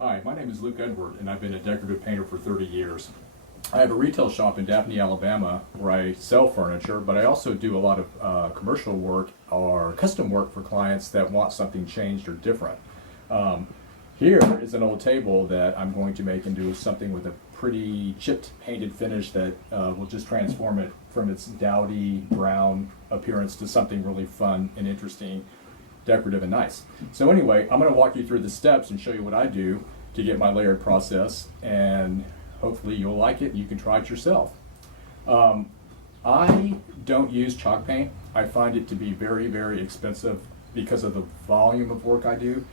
Hi, my name is Luke Edward, and I've been a decorative painter for 30 years. I have a retail shop in Daphne, Alabama, where I sell furniture, but I also do a lot of commercial work or custom work for clients that want something changed or different. Here is an old table that I'm going to make into something with a pretty chipped painted finish that will just transform it from its dowdy brown appearance to something really fun and interesting, decorative and nice. So anyway, I'm going to walk you through the steps and show you what I do to get my layered process, and hopefully you'll like it and you can try it yourself. I don't use chalk paint. I find it to be very, very expensive because of the volume of work I do.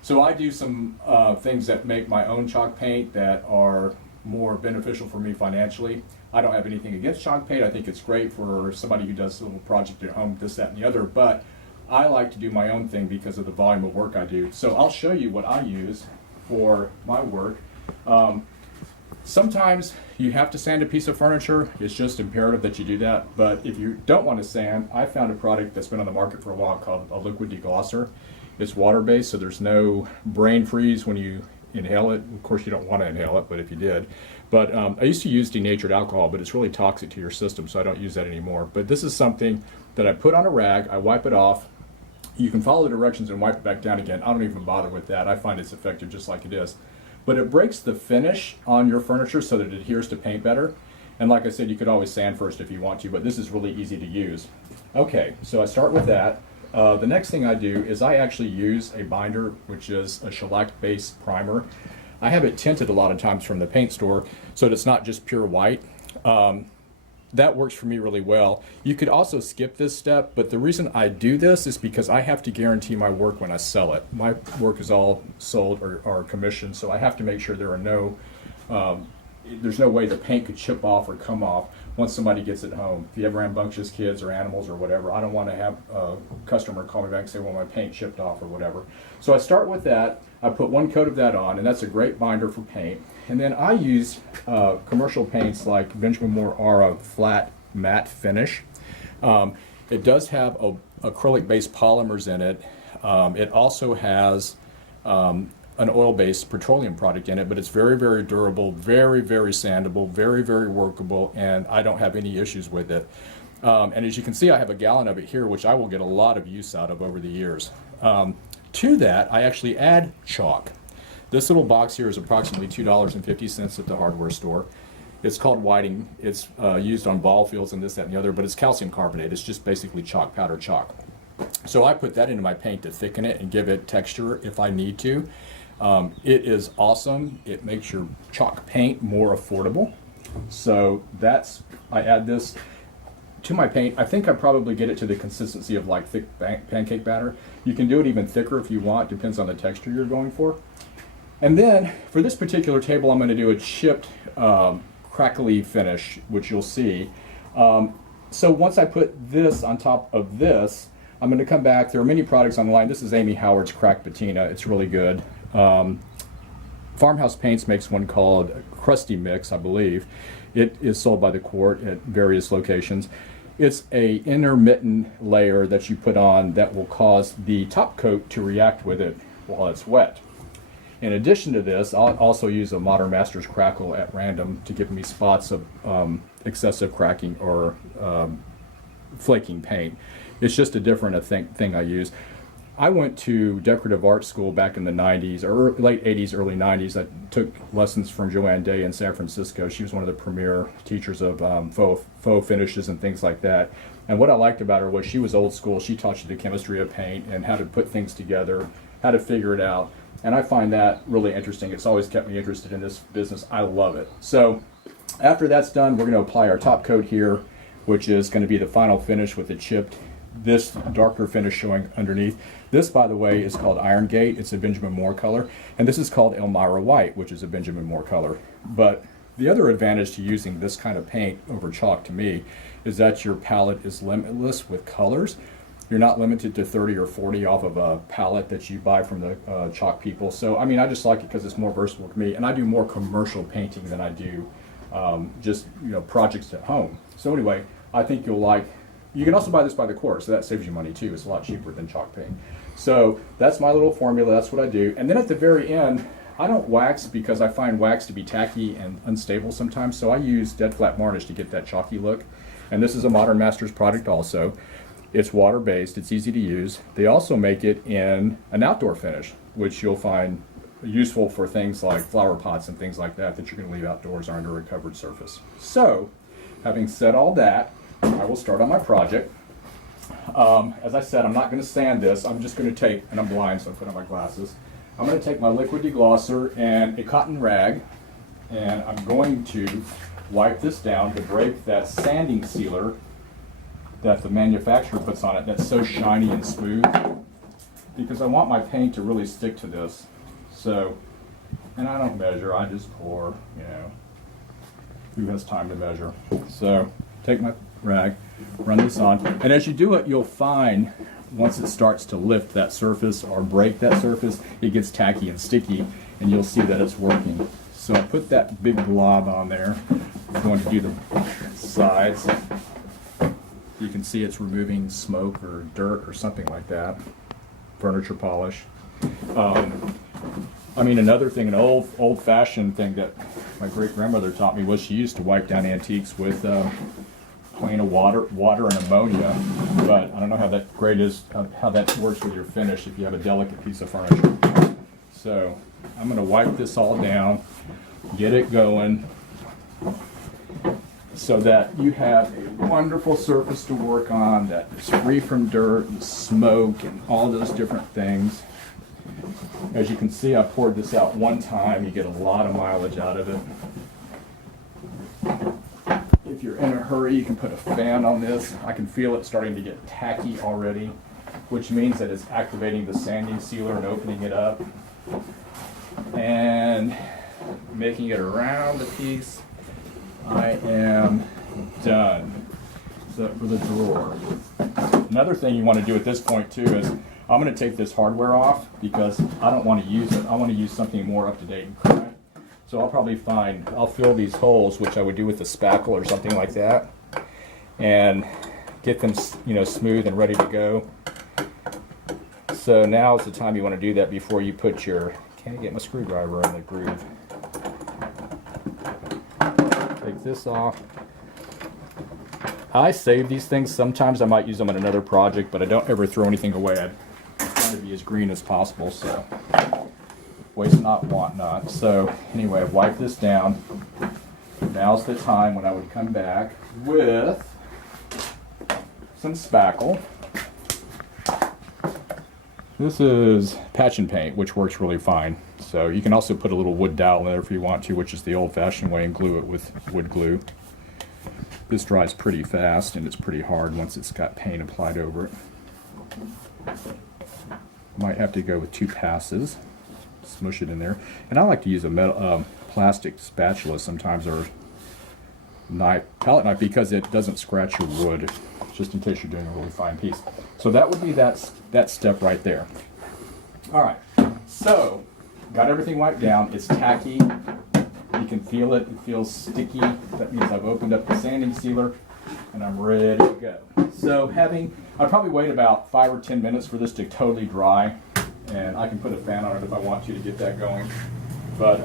So I do some things that make my own chalk paint that are more beneficial for me financially. I don't have anything against chalk paint. I think it's great for somebody who does a little project at home, this, that, and the other, but I like to do my own thing because of the volume of work I do. So I'll show you what I use for my work. Sometimes you have to sand a piece of furniture. It's just imperative that you do that. But if you don't want to sand, I found a product that's been on the market for a while called a liquid deglosser. It's water-based, so there's no brain freeze when you inhale it. Of course, you don't want to inhale it, but if you did. But I used to use denatured alcohol, but it's really toxic to your system, so I don't use that anymore. But this is something that I put on a rag, I wipe it off. You can follow the directions and wipe it back down again. I don't even bother with that. I find it's effective just like it is. But it breaks the finish on your furniture so that it adheres to paint better. And like I said, you could always sand first if you want to, but this is really easy to use. Okay, so I start with that. The next thing I do is I actually use a binder, which is a shellac-based primer. I have it tinted a lot of times from the paint store, so that it's not just pure white. That works for me really well. You could also skip this step, but the reason I do this is because I have to guarantee my work when I sell it. My work is all sold or commissioned, so I have to make sure there are no, there's no way the paint could chip off or come off once somebody gets it home. If you have rambunctious kids or animals or whatever, I don't want to have a customer call me back and say, well, my paint chipped off or whatever. So I start with that. I put one coat of that on, and that's a great binder for paint. And then I use commercial paints like Benjamin Moore Aura Flat Matte Finish. It does have acrylic-based polymers in it. It also has an oil-based petroleum product in it, but it's very, very durable, very, very sandable, very, very workable, and I don't have any issues with it. And as you can see, I have a gallon of it here, which I will get a lot of use out of over the years. To that, I actually add chalk. This little box here is approximately $2.50 at the hardware store. It's called whiting. It's used on ball fields and this, that, and the other, but it's calcium carbonate. It's just basically chalk, powder chalk. So I put that into my paint to thicken it and give it texture if I need to. It is awesome. It makes your chalk paint more affordable. So I add this to my paint. I think I probably get it to the consistency of like thick pancake batter. You can do it even thicker if you want, depends on the texture you're going for. And then for this particular table, I'm going to do a chipped crackly finish, which you'll see. So once I put this on top of this, I'm going to come back. There are many products online. This is Amy Howard's Cracked Patina. It's really good. Farmhouse Paints makes one called Crusty Mix, I believe. It is sold by the quart at various locations. It's a intermittent layer that you put on that will cause the top coat to react with it while it's wet. In addition to this, I'll also use a Modern Masters Crackle at random to give me spots of excessive cracking or flaking paint. It's just a different thing I use. I went to decorative art school back in the 90s, or late 80s, early 90s. I took lessons from Joanne Day in San Francisco. She was one of the premier teachers of faux finishes and things like that. And what I liked about her was she was old school. She taught you the chemistry of paint and how to put things together, how to figure it out. And I find that really interesting. It's always kept me interested in this business. I love it. So after that's done, we're going to apply our top coat here, which is going to be the final finish with the chipped, this darker finish showing underneath. This, by the way, is called Iron Gate. It's a Benjamin Moore color. And this is called Elmira White, which is a Benjamin Moore color. But the other advantage to using this kind of paint over chalk to me is that your palette is limitless with colors. You're not limited to 30 or 40 off of a palette that you buy from the chalk people. So, I mean, I just like it because it's more versatile for me. And I do more commercial painting than I do just, projects at home. So anyway, I think you'll like. You can also buy this by the quart, so that saves you money too. It's a lot cheaper than chalk paint. So that's my little formula. That's what I do. And then at the very end, I don't wax because I find wax to be tacky and unstable sometimes, so I use dead flat varnish to get that chalky look. And this is a Modern Masters product also. It's water-based, it's easy to use. They also make it in an outdoor finish, which you'll find useful for things like flower pots and things like that you're going to leave outdoors or under a covered surface. So, having said all that, I will start on my project. As I said, I'm not going to sand this. I'm just going to take, and I'm blind so I put on my glasses. I'm going to take my liquid deglosser and a cotton rag, and I'm going to wipe this down to break that sanding sealer that the manufacturer puts on it that's so shiny and smooth, because I want my paint to really stick to this. So, and I don't measure, I just pour, you know, who has time to measure? So, take my rag, run this on, and as you do it, you'll find once it starts to lift that surface or break that surface, it gets tacky and sticky, and you'll see that it's working. So I put that big blob on there. I'm going to do the sides. You can see it's removing smoke or dirt or something like that. Furniture polish. I mean, another thing, an old-fashioned thing that my great-grandmother taught me was she used to wipe down antiques with plain water and ammonia. But I don't know how that how that works with your finish if you have a delicate piece of furniture. So I'm going to wipe this all down, get it going, so that you have a wonderful surface to work on that is free from dirt and smoke and all those different things. As you can see, I poured this out one time. You get a lot of mileage out of it. If you're in a hurry, you can put a fan on this. I can feel it starting to get tacky already, which means that it's activating the sanding sealer and opening it up and making it around the piece. I am done. So for the drawer. Another thing you want to do at this point too is I'm going to take this hardware off because I don't want to use it. I want to use something more up to date and current. So I'll fill these holes, which I would do with a spackle or something like that, and get them, smooth and ready to go. So now is the time you want to do that before you put your, can't get my screwdriver in the groove. Take this off. I save these things. Sometimes I might use them in another project, but I don't ever throw anything away. I try to be as green as possible, so waste not, want not. So anyway, I've wiped this down. Now's the time when I would come back with some spackle. This is patch and paint, which works really fine. So you can also put a little wood dowel in there if you want to, which is the old-fashioned way, and glue it with wood glue. This dries pretty fast and it's pretty hard once it's got paint applied over it. Might have to go with 2 passes. Smush it in there. And I like to use a metal, plastic spatula sometimes, or palette knife, because it doesn't scratch your wood, just in case you're doing a really fine piece. So that would be that step right there. All right, so got everything wiped down. It's tacky. You can feel it. It feels sticky. That means I've opened up the sanding sealer and I'm ready to go. So I'll probably wait about 5 or 10 minutes for this to totally dry, and I can put a fan on it if I want to get that going. But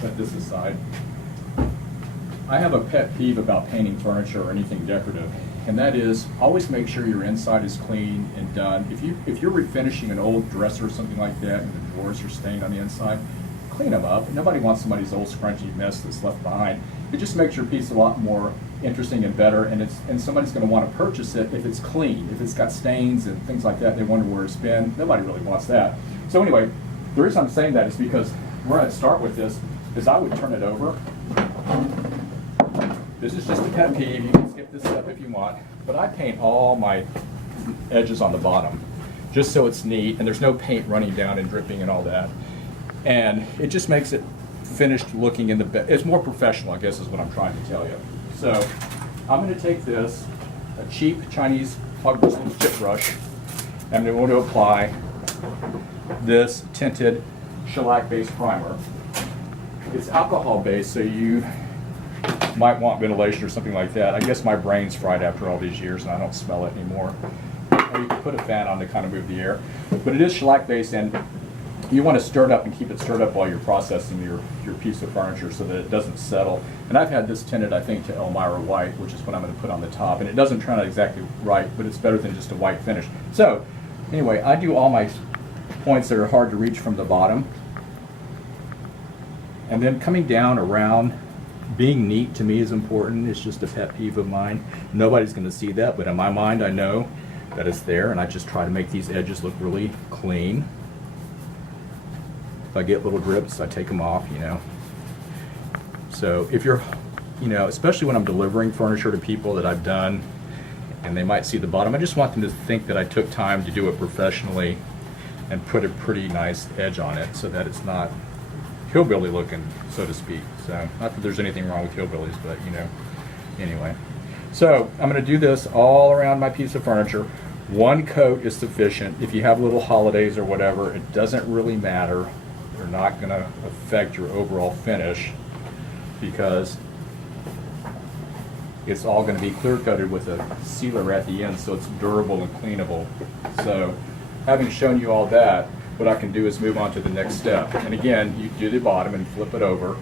set this aside. I have a pet peeve about painting furniture or anything decorative, and that is always make sure your inside is clean and done. If you're refinishing an old dresser or something like that and the drawers are stained on the inside, clean them up. Nobody wants somebody's old scrunchy mess that's left behind. It just makes your piece a lot more interesting and better, and somebody's going to want to purchase it if it's clean. If it's got stains and things like that, they wonder where it's been. Nobody really wants that. So anyway, the reason I'm saying that is because where I'd start with this is I would turn it over. This is just a pet peeve. You can skip this step if you want, but I paint all my edges on the bottom just so it's neat and there's no paint running down and dripping and all that. And it just makes it finished looking in the best. It's more professional, I guess, is what I'm trying to tell you. So I'm going to take this, a cheap Chinese hog bristle chip brush, and I'm going to apply this tinted shellac-based primer. It's alcohol-based, so you might want ventilation or something like that. I guess my brain's fried after all these years and I don't smell it anymore. Or you can put a fan on to kind of move the air. But it is shellac-based, and you want to stir it up and keep it stirred up while you're processing your piece of furniture so that it doesn't settle. And I've had this tinted, I think, to Elmira white, which is what I'm going to put on the top. And it doesn't turn out exactly right, but it's better than just a white finish. So anyway, I do all my points that are hard to reach from the bottom. And then coming down around, being neat to me is important. It's just a pet peeve of mine. Nobody's going to see that, but in my mind I know that it's there, and I just try to make these edges look really clean. If I get little drips, I take them off, you know. So if you're, you know, especially when I'm delivering furniture to people that I've done and they might see the bottom, I just want them to think that I took time to do it professionally and put a pretty nice edge on it so that it's not hillbilly looking, so to speak. So not that there's anything wrong with hillbillies, but you know, anyway. So I'm going to do this all around my piece of furniture. One coat is sufficient. If you have little holidays or whatever, it doesn't really matter. They're not going to affect your overall finish because it's all going to be clear coated with a sealer at the end, so it's durable and cleanable. So having shown you all that, what I can do is move on to the next step. And again, you do the bottom and flip it over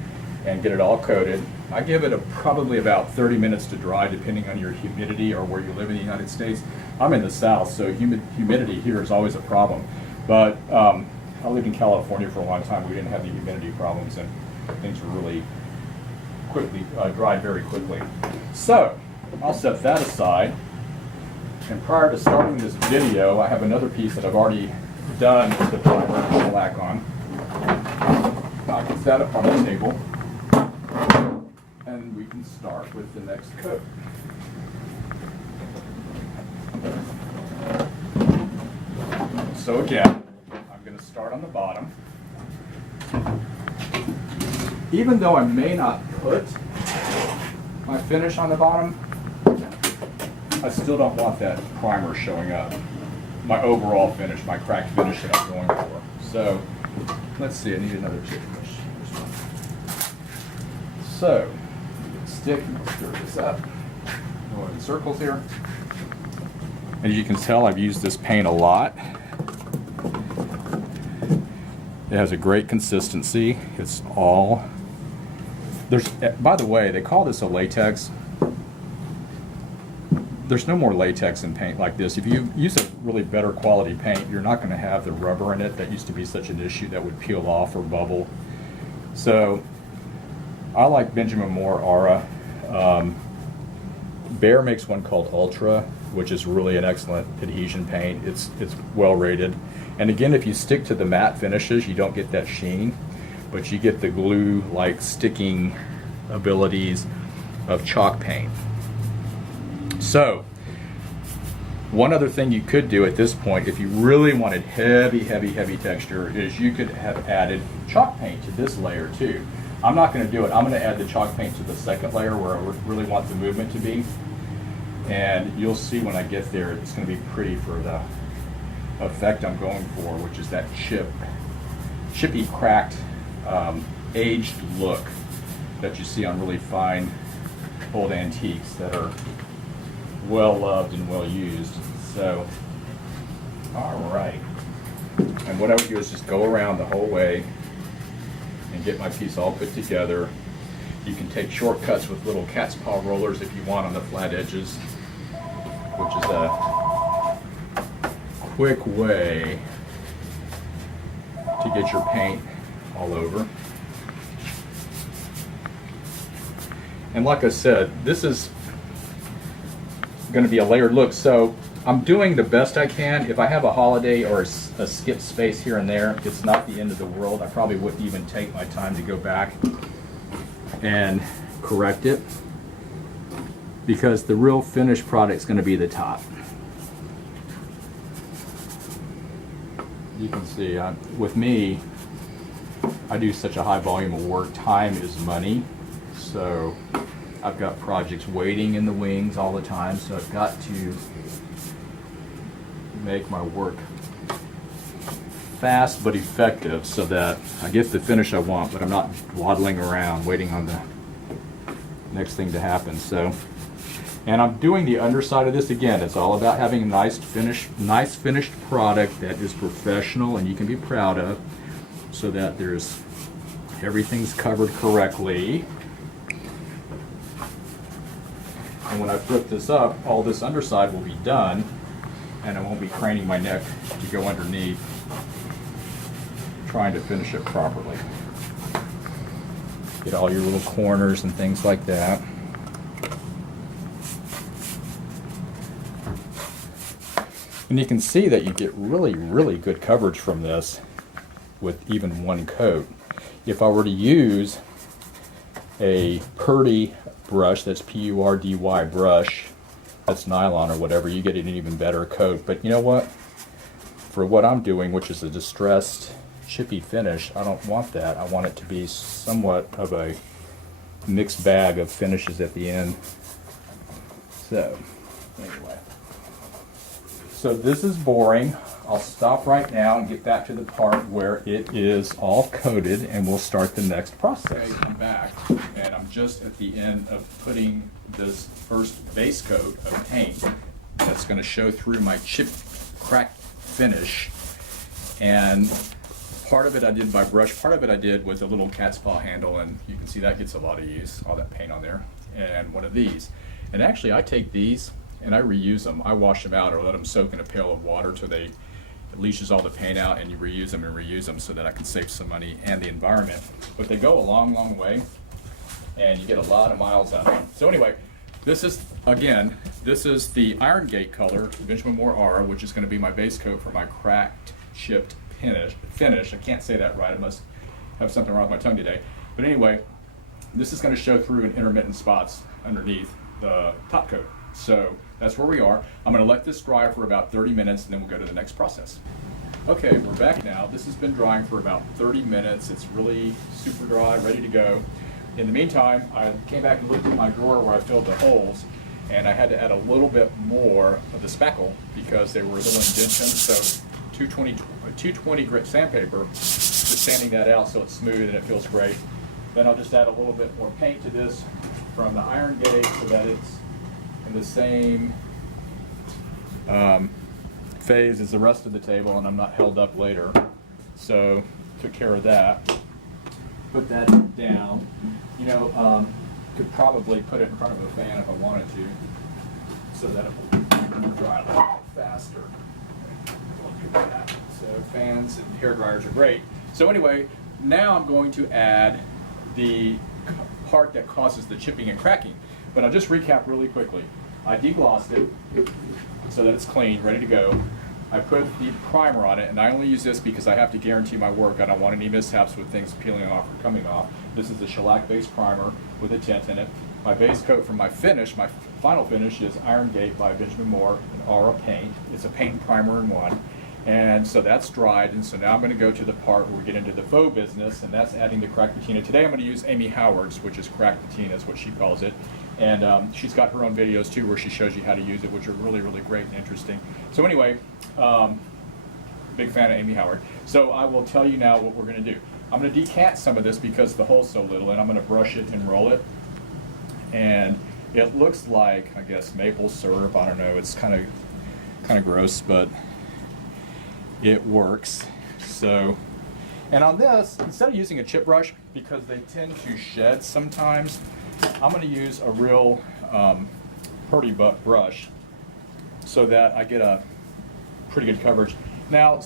and get it all coated. I give it probably about 30 minutes to dry depending on your humidity or where you live in the United States. I'm in the South, so humidity here is always a problem. But I lived in California for a long time. We didn't have the humidity problems, and things were really quickly dried very quickly. So I'll set that aside. And prior to starting this video, I have another piece that I've already done with the primer and shellac on. I can set up on the table, and we can start with the next coat. So again, I'm going to start on the bottom. Even though I may not put my finish on the bottom, I still don't want that primer showing up. My overall finish, my cracked finish that I'm going for. So let's see, I need another chip brush. So, stick and stir this up. Go in circles here. As you can tell, I've used this paint a lot. It has a great consistency. It's all, by the way, they call this a latex. There's no more latex in paint like this. If you use a really better quality paint, you're not going to have the rubber in it that used to be such an issue that would peel off or bubble. So I like Benjamin Moore Aura. Behr makes one called Ultra, which is really an excellent adhesion paint. It's well rated. And again, if you stick to the matte finishes, you don't get that sheen, but you get the glue-like sticking abilities of chalk paint. So, one other thing you could do at this point, if you really wanted heavy, heavy, heavy texture, is you could have added chalk paint to this layer too. I'm not going to do it. I'm going to add the chalk paint to the second layer where I really want the movement to be. And you'll see when I get there, it's going to be pretty for the effect I'm going for, which is that chippy, cracked, aged look that you see on really fine old antiques that are well loved and well used. So, all right. And what I would do is just go around the whole way and get my piece all put together. You can take shortcuts with little cat's paw rollers if you want on the flat edges, which is a quick way to get your paint all over. And like I said, this is going to be a layered look, so I'm doing the best I can. If I have a holiday or a skip space here and there, it's not the end of the world. I probably wouldn't even take my time to go back and correct it, because the real finished product is going to be the top. You can see with me, I do such a high volume of work. Time is money, so I've got projects waiting in the wings all the time, so I've got to make my work fast but effective so that I get the finish I want, but I'm not waddling around waiting on the next thing to happen. So, and I'm doing the underside of this again. It's all about having a nice finished product that is professional and you can be proud of. so that everything's covered correctly. And when I flip this up, all this underside will be done, and I won't be craning my neck to go underneath trying to finish it properly. Get all your little corners and things like that. And you can see that you get really, really good coverage from this with even one coat. If I were to use a Purdy brush, that's P-U-R-D-Y brush, that's nylon or whatever, you get an even better coat. But you know what? For what I'm doing, which is a distressed, chippy finish, I don't want that. I want it to be somewhat of a mixed bag of finishes at the end. So, anyway. So this is boring. I'll stop right now and get back to the part where it is all coated, and we'll start the next process. Okay, I'm back, and I'm just at the end of putting this first base coat of paint that's going to show through my chip crack finish. And part of it I did by brush, part of it I did with a little cat's paw handle, and you can see that gets a lot of use, all that paint on there, and one of these. And actually I take these and I reuse them. I wash them out or let them soak in a pail of water till it leaches all the paint out, and you reuse them so that I can save some money and the environment. But they go a long, long way, and you get a lot of miles out of them. So anyway, this is the Iron Gate color, Benjamin Moore Aura, which is going to be my base coat for my cracked, chipped finish. I can't say that right. I must have something wrong with my tongue today. But anyway, this is going to show through in intermittent spots underneath the top coat. So that's where we are. I'm going to let this dry for about 30 minutes, and then we'll go to the next process. Okay, we're back now. This has been drying for about 30 minutes. It's really super dry, ready to go. In the meantime, I came back and looked at my drawer where I filled the holes, and I had to add a little bit more of the spackle because they were a little indentions. So 220 grit sandpaper, just sanding that out so it's smooth and it feels great. Then I'll just add a little bit more paint to this from the Iron Gate so that it's in the same phase as the rest of the table, and I'm not held up later. So took care of that. Put that down. You know, could probably put it in front of a fan if I wanted to, so that it will dry a little faster. We'll do that. So fans and hair dryers are great. So anyway, now I'm going to add the part that causes the chipping and cracking. But I'll just recap really quickly. I deglossed it so that it's clean, ready to go. I put the primer on it, and I only use this because I have to guarantee my work. I don't want any mishaps with things peeling off or coming off. This is a shellac-based primer with a tint in it. My base coat for my finish, my final finish, is Iron Gate by Benjamin Moore, an Aura paint. It's a paint and primer in one. And so that's dried, and so now I'm going to go to the part where we get into the faux business, and that's adding the cracked patina. Today I'm going to use Amy Howard's, which is cracked patina, is what she calls it. And she's got her own videos too where she shows you how to use it, which are really, really great and interesting. So anyway, big fan of Amy Howard. So I will tell you now what we're going to do. I'm going to decant some of this because the hole's so little, and I'm going to brush it and roll it. And it looks like, I guess, maple syrup. I don't know. It's kind of gross, but it works. So, and on this, instead of using a chip brush, because they tend to shed sometimes, I'm going to use a real Purdy brush so that I get a pretty good coverage. Now,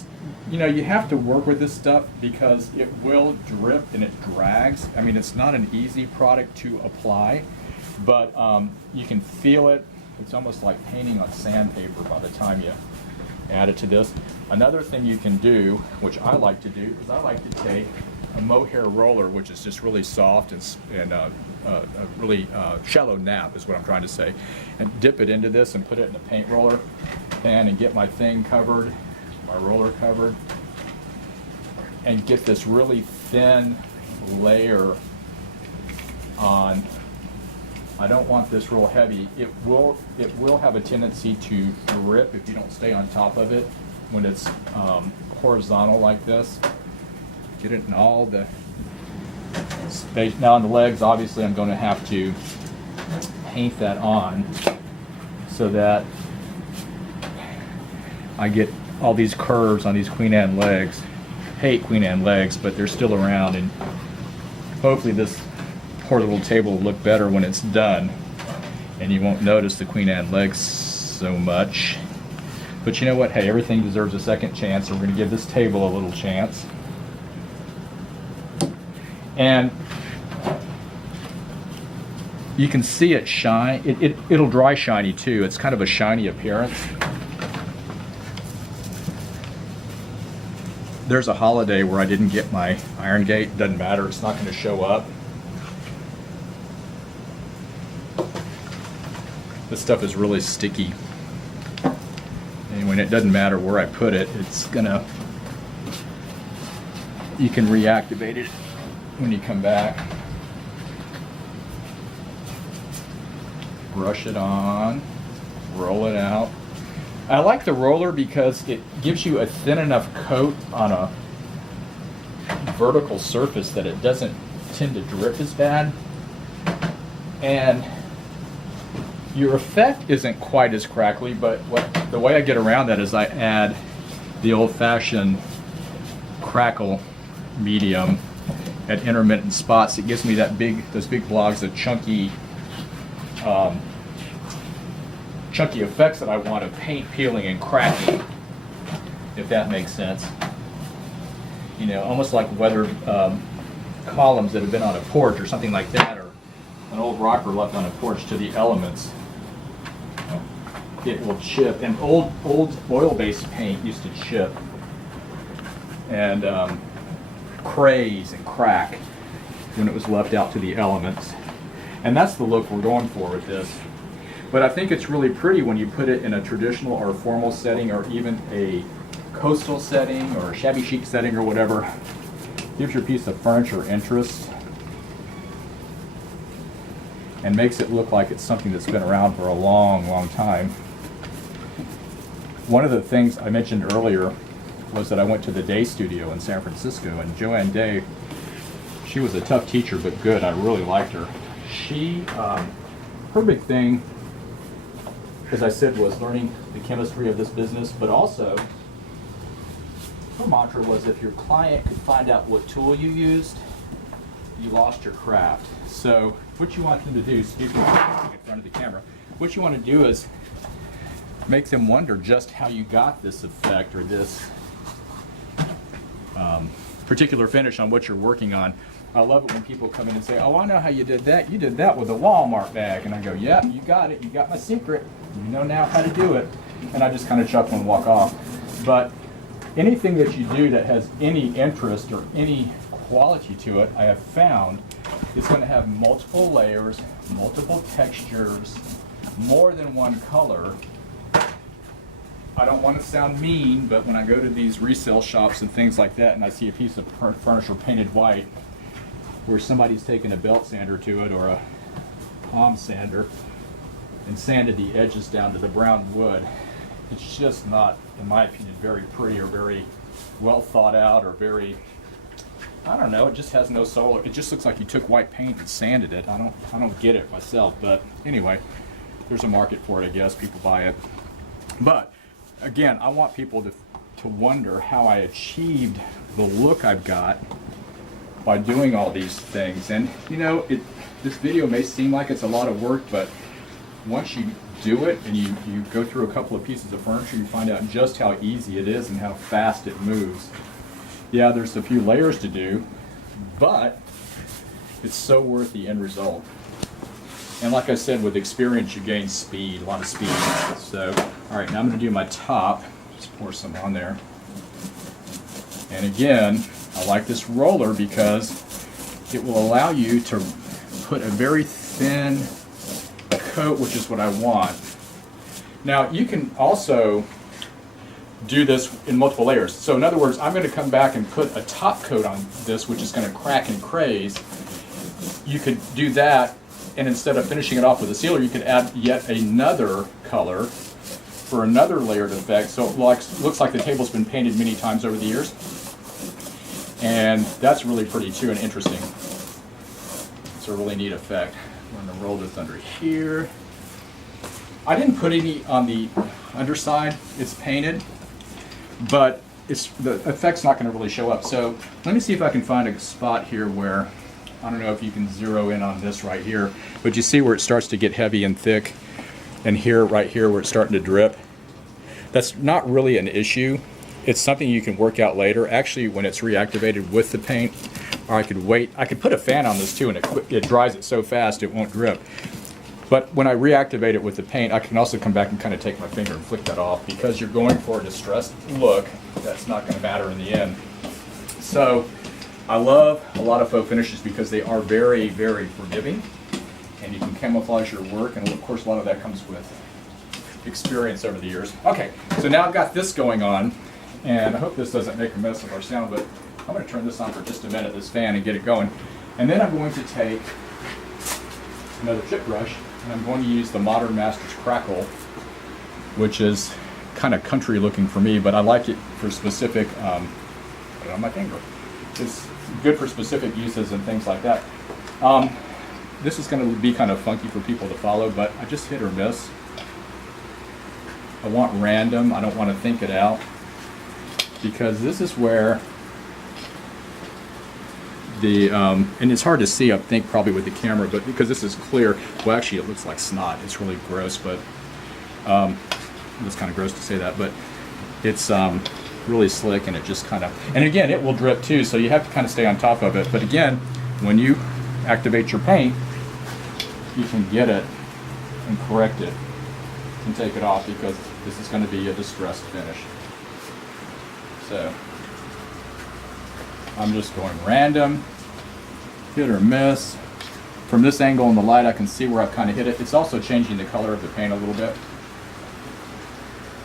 you know, you have to work with this stuff because it will drip and it drags. I mean, it's not an easy product to apply, but you can feel it. It's almost like painting on sandpaper by the time you add it to this. Another thing you can do, which I like to do, is I like to take a mohair roller, which is just really soft and a really shallow nap is what I'm trying to say, and dip it into this and put it in a paint roller pan and get my thing covered, my roller covered, and get this really thin layer on. I don't want this real heavy. It will have a tendency to drip if you don't stay on top of it when it's horizontal like this. Get it in all the space. Now on the legs, obviously I'm going to have to paint that on so that I get all these curves on these Queen Anne legs. hate Queen Anne legs, but they're still around, and hopefully this poor little table will look better when it's done, and you won't notice the Queen Anne legs so much. But you know what? Hey, everything deserves a second chance, so we're going to give this table a little chance. And you can see it shine. It'll dry shiny too. It's kind of a shiny appearance. There's a holiday where I didn't get my iron gate. Doesn't matter. It's not going to show up. This stuff is really sticky. Anyway, it doesn't matter where I put it. It's gonna. You can reactivate it when you come back. Brush it on, roll it out. I like the roller because it gives you a thin enough coat on a vertical surface that it doesn't tend to drip as bad. And your effect isn't quite as crackly, but the way I get around that is I add the old-fashioned crackle medium at intermittent spots. It gives me those big blobs of chunky effects that I want of paint peeling and cracking, if that makes sense. You know, almost like weathered columns that have been on a porch or something like that, or an old rocker left on a porch to the elements. It will chip, and old oil-based paint used to chip and craze and crack when it was left out to the elements. And that's the look we're going for with this. But I think it's really pretty when you put it in a traditional or formal setting, or even a coastal setting or a shabby chic setting or whatever. Gives your piece of furniture interest and makes it look like it's something that's been around for a long, long time. One of the things I mentioned earlier was that I went to the Day Studio in San Francisco, and Joanne Day, she was a tough teacher but good. I really liked her. Her big thing, as I said, was learning the chemistry of this business, but also her mantra was if your client could find out what tool you used, you lost your craft. So what you want them to do, excuse me, in front of the camera, what you want to do is make them wonder just how you got this effect or this particular finish on what you're working on. I love it when people come in and say, oh, I know how you did that. You did that with a Walmart bag. And I go, yeah, you got it. You got my secret. You know now how to do it. And I just kind of chuckle and walk off. But anything that you do that has any interest or any quality to it, I have found is going to have multiple layers, multiple textures, more than one color. I don't want to sound mean, but when I go to these resale shops and things like that and I see a piece of furniture painted white where somebody's taken a belt sander to it or a palm sander and sanded the edges down to the brown wood, it's just not, in my opinion, very pretty or very well thought out or very, I don't know, it just has no soul. It just looks like you took white paint and sanded it. I don't get it myself, but anyway, there's a market for it, I guess. People buy it. But again, I want people to wonder how I achieved the look I've got by doing all these things. And you know, this video may seem like it's a lot of work, but once you do it and you go through a couple of pieces of furniture, you find out just how easy it is and how fast it moves. Yeah, there's a few layers to do, but it's so worth the end result. And like I said, with experience, you gain speed, a lot of speed. So, all right, now I'm going to do my top. Just pour some on there. And again, I like this roller because it will allow you to put a very thin coat, which is what I want. Now, you can also do this in multiple layers. So in other words, I'm going to come back and put a top coat on this, which is going to crack and craze. You could do that, and instead of finishing it off with a sealer, you could add yet another color for another layered effect, so it looks like the table's been painted many times over the years. And that's really pretty too and interesting. It's a really neat effect. I'm going to roll this under here. I didn't put any on the underside. It's painted, but the effect's not going to really show up. So let me see if I can find a spot here where, I don't know if you can zero in on this right here, but you see where it starts to get heavy and thick, and here, right here, where it's starting to drip. That's not really an issue. It's something you can work out later. Actually, when it's reactivated with the paint, or I could wait, I could put a fan on this too, and it dries it so fast it won't drip. But when I reactivate it with the paint, I can also come back and kind of take my finger and flick that off, because you're going for a distressed look. That's not going to matter in the end. So I love a lot of faux finishes because they are very, very forgiving, and you can camouflage your work, and of course a lot of that comes with experience over the years. Okay, so now I've got this going on, and I hope this doesn't make a mess of our sound, but I'm going to turn this on for just a minute, this fan, and get it going. And then I'm going to take another chip brush, and I'm going to use the Modern Masters Crackle, which is kind of country looking for me, but I like it for specific, put it on my finger. It's good for specific uses and things like that. This is going to be kind of funky for people to follow, but I just hit or miss. I want random, I don't want to think it out, because this is where the, and it's hard to see, I think, probably with the camera, but because this is clear, well, actually it looks like snot. It's really gross, but it's kind of gross to say that, but it's really slick, and it just kind of, and again, it will drip too, so you have to kind of stay on top of it. But again, when you activate your paint, you can get it and correct it and take it off, because this is going to be a distressed finish. So I'm just going random, hit or miss. From this angle in the light, I can see where I've kind of hit it. It's also changing the color of the paint a little bit.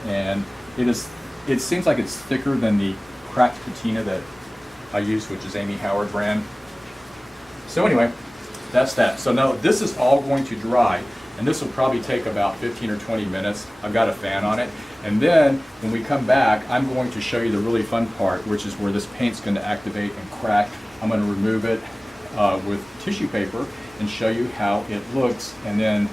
And it seems like it's thicker than the cracked patina that I use, which is Amy Howard brand. So anyway, that's that. So now this is all going to dry, and this will probably take about 15 or 20 minutes. I've got a fan on it. And then when we come back, I'm going to show you the really fun part, which is where this paint's going to activate and crack. I'm going to remove it with tissue paper and show you how it looks, and then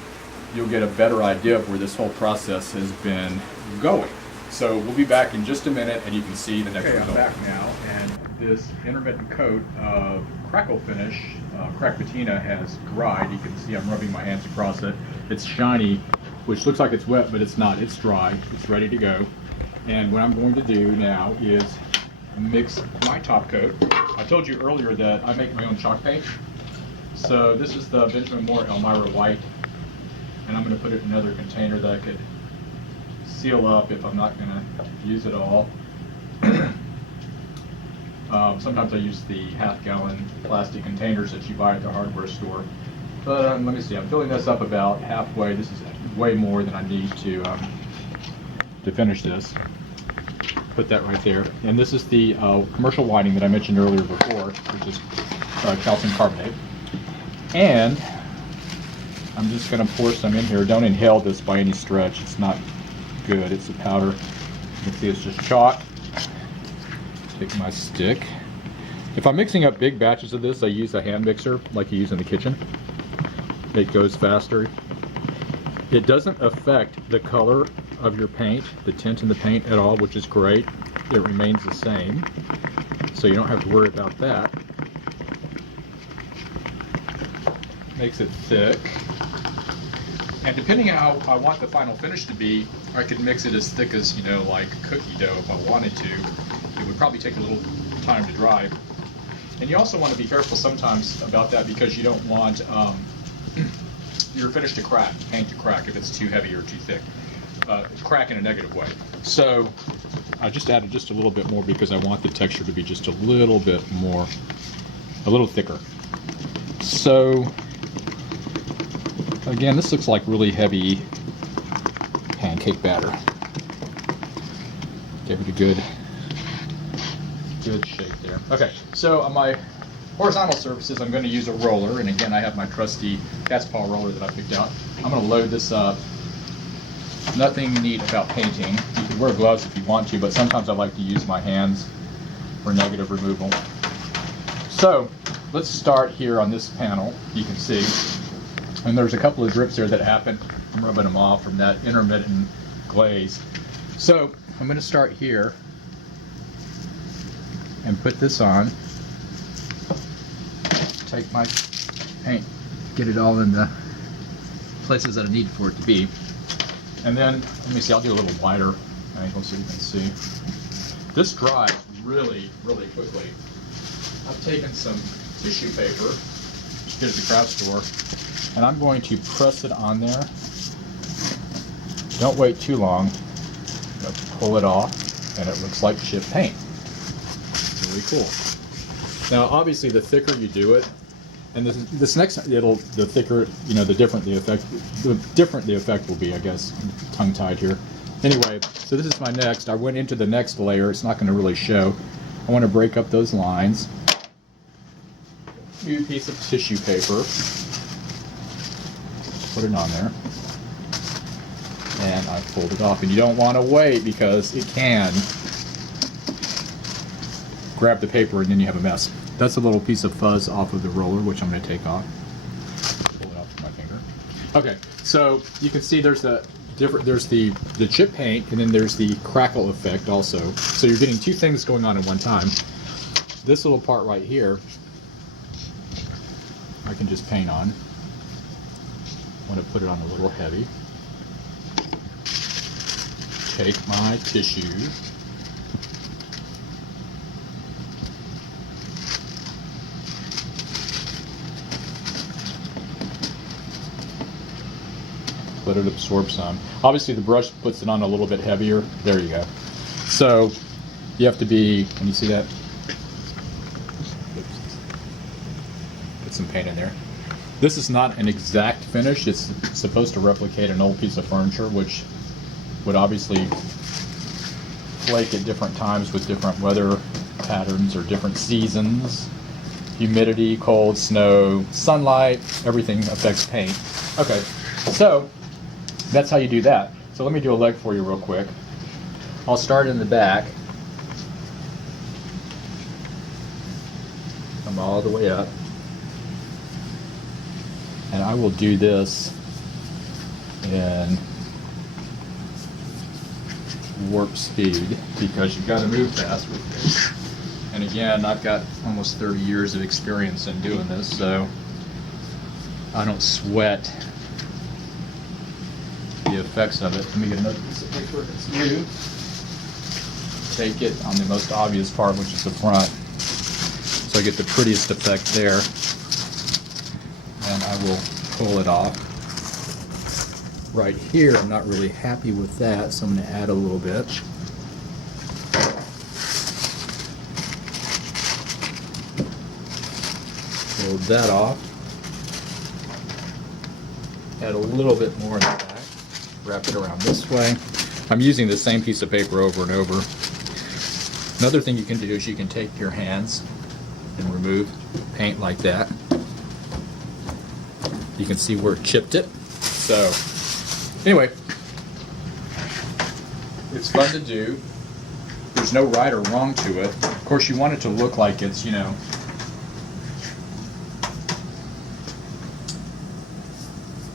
you'll get a better idea of where this whole process has been going. So we'll be back in just a minute, and you can see the next result. I'm back now, and this intermittent coat of crackle finish, cracked patina, has dried. You can see I'm rubbing my hands across it. It's shiny, which looks like it's wet, but it's not. It's dry. It's ready to go. And what I'm going to do now is mix my top coat. I told you earlier that I make my own chalk paint. So this is the Benjamin Moore Elmira White, and I'm going to put it in another container that I could seal up if I'm not going to use it all. Sometimes I use the half-gallon plastic containers that you buy at the hardware store. But let me see, I'm filling this up about halfway. This is way more than I need to finish this. Put that right there. And this is the commercial whiting that I mentioned earlier before, which is calcium carbonate. And I'm just going to pour some in here. Don't inhale this by any stretch. It's not good. It's a powder. You can see it's just chalk. Take my stick. If I'm mixing up big batches of this, I use a hand mixer like you use in the kitchen. It goes faster. It doesn't affect the color of your paint, the tint in the paint at all, which is great. It remains the same, so you don't have to worry about that. Makes it thick. And depending on how I want the final finish to be, I could mix it as thick as, like cookie dough if I wanted to. It would probably take a little time to dry. And you also want to be careful sometimes about that, because you don't want your finish to crack, paint to crack if it's too heavy or too thick. Crack in a negative way. So I just added just a little bit more because I want the texture to be just a little bit more, a little thicker. So again, this looks like really heavy pancake batter. Give it a good shake there. Okay, so on my horizontal surfaces, I'm going to use a roller, and again, I have my trusty cat's paw roller that I picked out. I'm going to load this up. Nothing neat about painting. You can wear gloves if you want to, but sometimes I like to use my hands for negative removal. So let's start here on this panel. You can see, and there's a couple of drips there that happen. I'm rubbing them off from that intermittent glaze. So I'm going to start here and put this on. Take my paint, get it all in the places that I need for it to be. And then, let me see, I'll do a little wider angle so you can see. This dries really, really quickly. I've taken some tissue paper, which you get at the craft store, and I'm going to press it on there. Don't wait too long. Pull it off, and it looks like chip paint. Really cool. Now, obviously, the thicker you do it, and this next, the thicker, you know, the different the effect will be, I guess. I'm tongue-tied here. Anyway, so this is my next. I went into the next layer. It's not going to really show. I want to break up those lines. New piece of tissue paper. Put it on there. And I fold it off. And you don't want to wait because it can grab the paper and then you have a mess. That's a little piece of fuzz off of the roller, which I'm going to take off. Pull it off with my finger. Okay, so you can see there's the chip paint, and then there's the crackle effect also. So you're getting two things going on at one time. This little part right here, I can just paint on. I want to put it on a little heavy. Take my tissue. Let it absorb some. Obviously the brush puts it on a little bit heavier. There you go. So you have to be, can you see that? Put some paint in there. This is not an exact finish. It's supposed to replicate an old piece of furniture, which would obviously flake at different times with different weather patterns or different seasons. Humidity, cold, snow, sunlight, everything affects paint. Okay, so that's how you do that. So let me do a leg for you real quick. I'll start in the back. Come all the way up. And I will do this in warp speed because you've got to move fast with this. And again, I've got almost 30 years of experience in doing this, so I don't sweat the effects of it. Let me get another piece of paper that's new. Take it on the most obvious part, which is the front, so I get the prettiest effect there. And I will pull it off. Right here, I'm not really happy with that, so I'm going to add a little bit. Pull that off. Add a little bit more in the back. Wrap it around this way. I'm using the same piece of paper over and over. Another thing you can do is you can take your hands and remove paint like that. You can see where it chipped it. So anyway, it's fun to do. There's no right or wrong to it. Of course, you want it to look like it's, you know,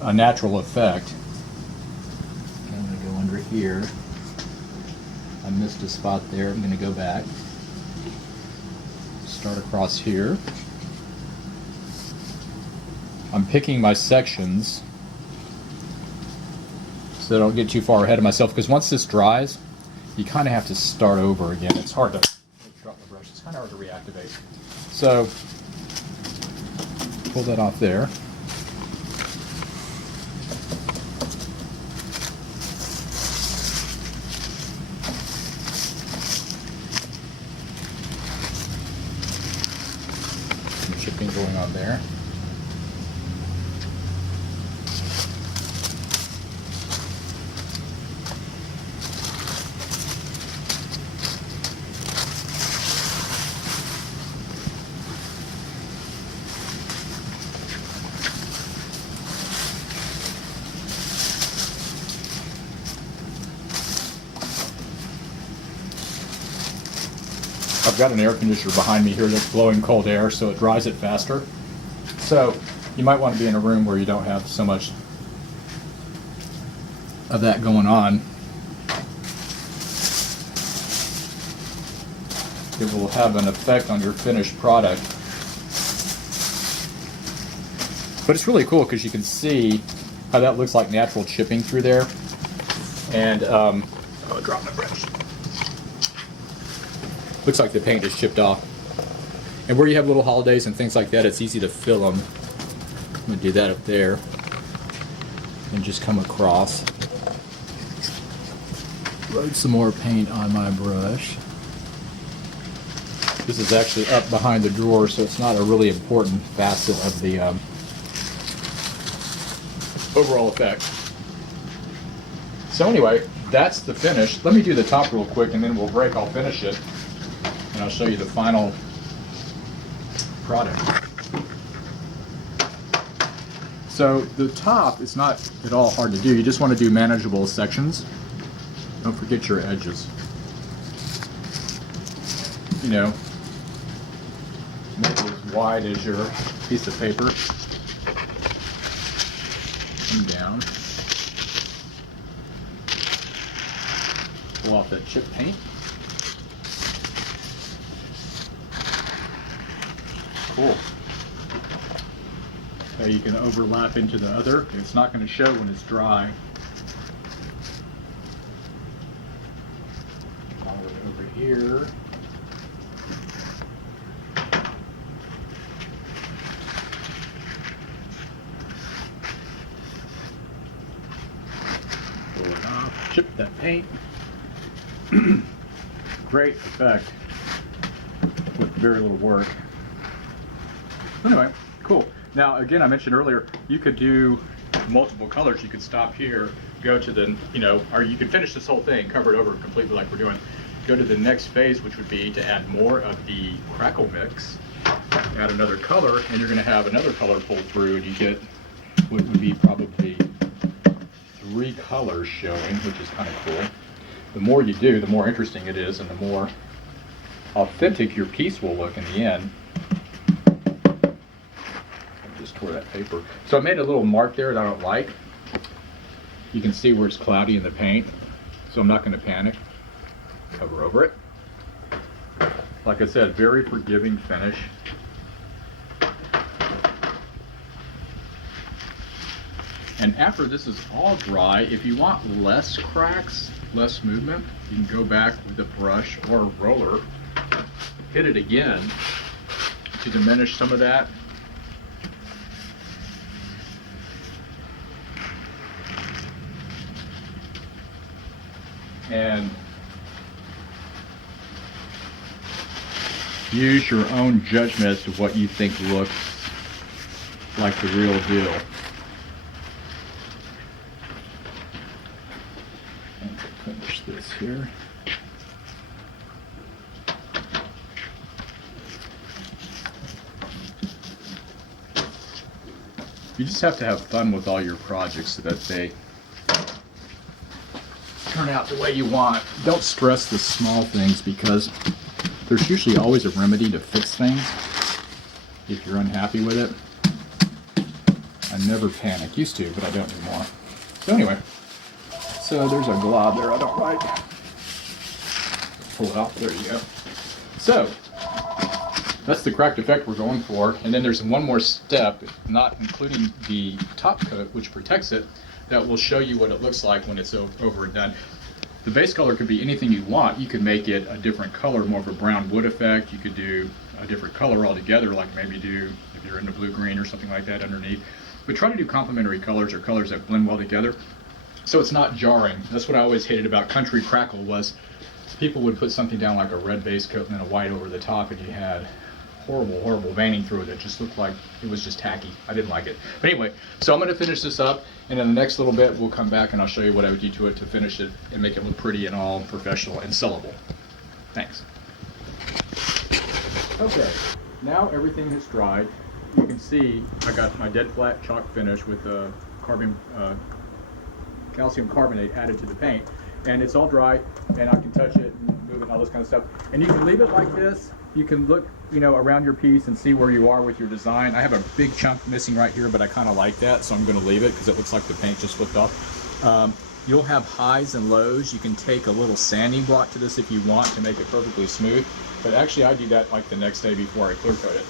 a natural effect. I'm going to go under here. I missed a spot there. I'm going to go back. Start across here. I'm picking my sections so I don't get too far ahead of myself, because once this dries, you kind of have to start over again. It's hard to drop the brush. It's kind of hard to reactivate. So pull that off there. Some chipping going on there. I've got an air conditioner behind me here that's blowing cold air, so it dries it faster. So you might want to be in a room where you don't have so much of that going on. it will have an effect on your finished product. But it's really cool because you can see how that looks like natural chipping through there. And, oh, I dropped my brush. Looks like the paint is chipped off. And where you have little holidays and things like that, it's easy to fill them. I'm going to do that up there. And just come across. Load some more paint on my brush. This is actually up behind the drawer, so it's not a really important facet of the overall effect. So anyway, that's the finish. Let me do the top real quick and then we'll break. I'll finish it and I'll show you the final product. So the top is not at all hard to do. You just want to do manageable sections. Don't forget your edges. You know, make it as wide as your piece of paper. Come down. Pull off that chip paint. Cool. Now you can overlap into the other. It's not going to show when it's dry. All the way over here. Pull it off. Chip that paint. Great effect with very little work. Anyway, cool. Now, again, I mentioned earlier, you could do multiple colors. You could stop here, go to the, or you could finish this whole thing, cover it over completely like we're doing. Go to the next phase, which would be to add more of the crackle mix, add another color, and you're going to have another color pull through, and you get what would be probably 3 colors showing, which is kind of cool. The more you do, the more interesting it is, and the more authentic your piece will look in the end. I just tore that paper. So I made a little mark there that I don't like. You can see where it's cloudy in the paint, so I'm not going to panic. Cover over it. Like I said, very forgiving finish. And after this is all dry, if you want less cracks, less movement, you can go back with a brush or a roller, hit it again to diminish some of that. And use your own judgment as to what you think looks like the real deal. Finish this here. You just have to have fun with all your projects so that they turn out the way you want. Don't stress the small things because there's usually always a remedy to fix things if you're unhappy with it. I never panic. Used to, but I don't anymore. So anyway, so there's a glob there I don't like. Pull it off. There you go. So that's the cracked effect we're going for. And then there's one more step, not including the top coat, which protects it, that will show you what it looks like when it's over and done. The base color could be anything you want. You could make it a different color, more of a brown wood effect. You could do a different color altogether, like maybe do, if you're into blue-green or something like that underneath. But try to do complementary colors or colors that blend well together, so it's not jarring. That's what I always hated about country crackle was people would put something down like a red base coat and then a white over the top, and you had horrible veining through it. It just looked like it was just tacky. I didn't like it. But anyway, so I'm going to finish this up, and in the next little bit we'll come back and I'll show you what I would do to it to finish it and make it look pretty and all professional and sellable. Thanks. Okay, now everything has dried. You can see I got my dead flat chalk finish with calcium carbonate added to the paint, and it's all dry, and I can touch it and move it and all this kind of stuff. And you can leave it like this. You can look, around your piece and see where you are with your design. I have a big chunk missing right here, but I kind of like that, so I'm going to leave it because it looks like the paint just flipped off. You'll have highs and lows. You can take a little sanding block to this if you want to make it perfectly smooth. But actually, I do that like the next day before I clear coat it.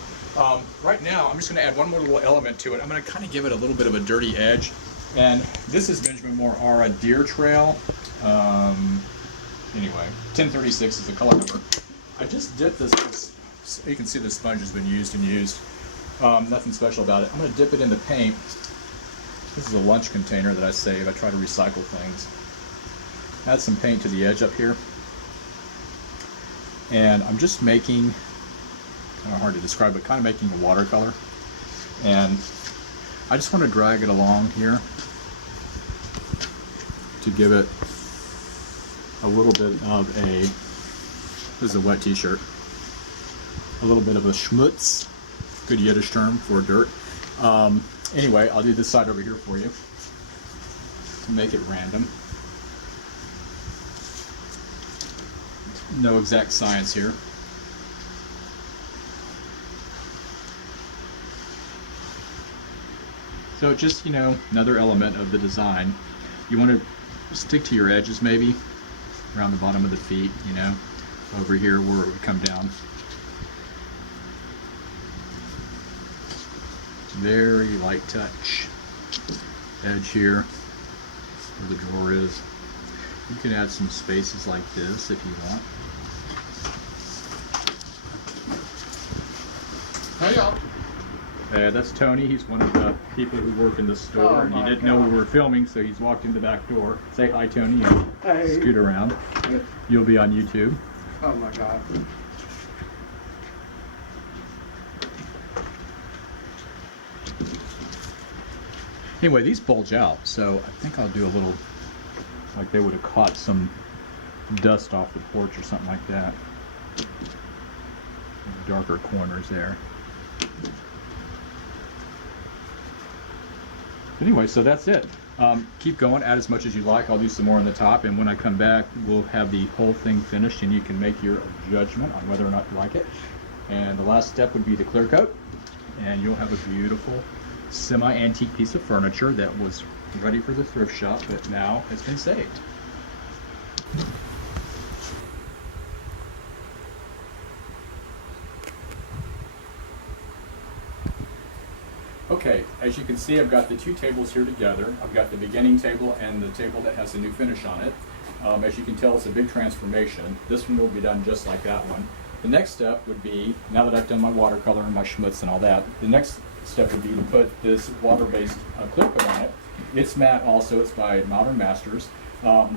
Right now, I'm just going to add one more little element to it. I'm going to kind of give it a little bit of a dirty edge. And this is Benjamin Moore Ara Deer Trail. Anyway, 1036 is the color number. I just dipped this, you can see the sponge has been used and used. Nothing special about it. I'm going to dip it in the paint. This is a lunch container that I save. I try to recycle things. Add some paint to the edge up here. And I'm just making, kind of hard to describe, but kind of making a watercolor. And I just want to drag it along here to give it a little bit of a, this is a wet t-shirt, a little bit of a schmutz, good Yiddish term for dirt. Anyway, I'll do this side over here for you to make it random. No exact science here. So just, you know, another element of the design. You want to stick to your edges maybe, around the bottom of the feet, you know, over here where it would come down. Very light touch. Edge here, where the drawer is. You can add some spaces like this if you want. Hey y'all. That's Tony. He's one of the people who work in the store, and he didn't know we were filming, so he's walked in the back door. Say hi, Tony, and Hey. scoot around. You'll be on YouTube. Oh my God. Anyway, these bulge out, so I think I'll do a little, like they would have caught some dust off the porch or something like that. Darker corners there. Anyway, so that's it. Keep going, add as much as you like. I'll do some more on the top, and when I come back, we'll have the whole thing finished, and you can make your judgment on whether or not you like it. And the last step would be the clear coat, and you'll have a beautiful semi-antique piece of furniture that was ready for the thrift shop, but now has been saved. Okay, as you can see, I've got the two tables here together. I've got the beginning table and the table that has a new finish on it. As you can tell, it's a big transformation. This one will be done just like that one. The next step would be, now that I've done my watercolor and my schmutz and all that, the next step would be to put this water-based clear coat on it. It's matte also. It's by Modern Masters. You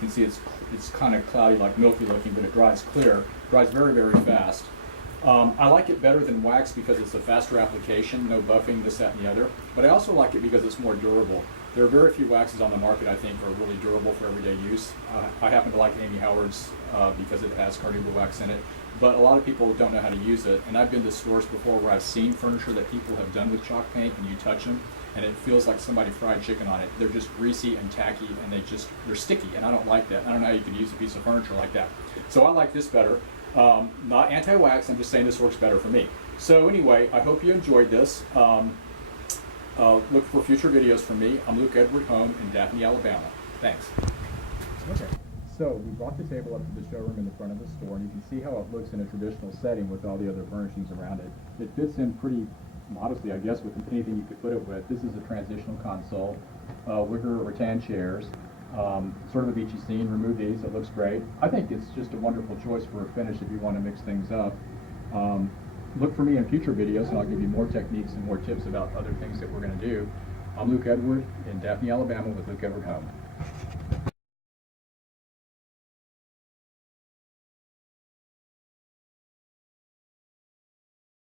can see it's kind of cloudy, like milky looking, but it dries clear. Dries very, very fast. I like it better than wax because it's a faster application, no buffing, this, that, and the other. But I also like it because it's more durable. There are very few waxes on the market I think are really durable for everyday use. I happen to like Amy Howard's because it has carnauba wax in it. But a lot of people don't know how to use it. And I've been to stores before where I've seen furniture that people have done with chalk paint, and you touch them, and it feels like somebody fried chicken on it. They're just greasy and tacky, and they're sticky, and I don't like that. I don't know how you could use a piece of furniture like that. So I like this better. Not anti-wax, I'm just saying this works better for me. So anyway, I hope you enjoyed this. Look for future videos from me. I'm Luke Edward, home in Daphne, Alabama. Thanks. Okay, so we brought the table up to the showroom in the front of the store, and you can see how it looks in a traditional setting with all the other furnishings around it. It fits in pretty modestly, I guess, with anything you could put it with. This is a transitional console, wicker rattan chairs, sort of a beachy scene. Remove these, it looks great. I think it's just a wonderful choice for a finish if you want to mix things up. Look for me in future videos, and I'll give you more techniques and more tips about other things that we're going to do. I'm Luke Edward in Daphne, Alabama with Luke Edward Home.